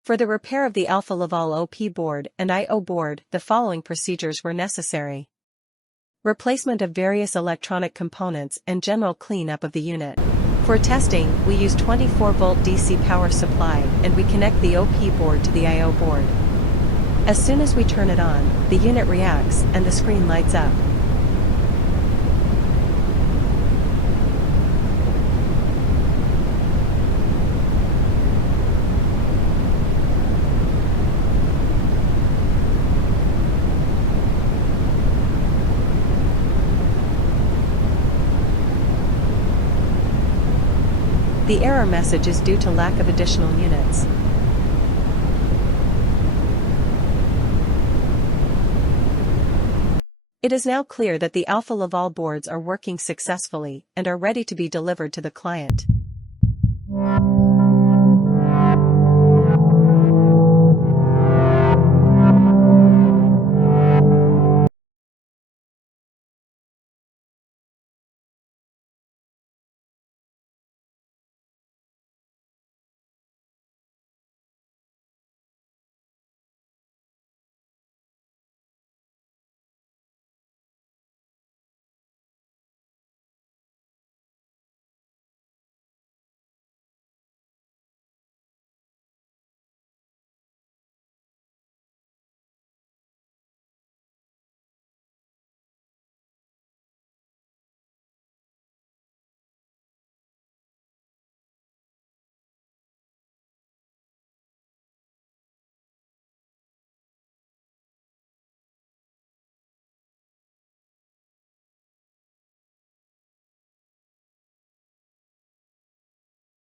For the repair of the Alfa Laval OP board and I/O board, the following procedures were necessary. Replacement of various electronic components and general cleanup of the unit. For testing, we use 24-volt DC power supply and we connect the OP board to the I/O board. As soon as we turn it on, the unit reacts and the screen lights up. The error message is due to lack of additional units. It is now clear that the Alfa Laval boards are working successfully and are ready to be delivered to the client.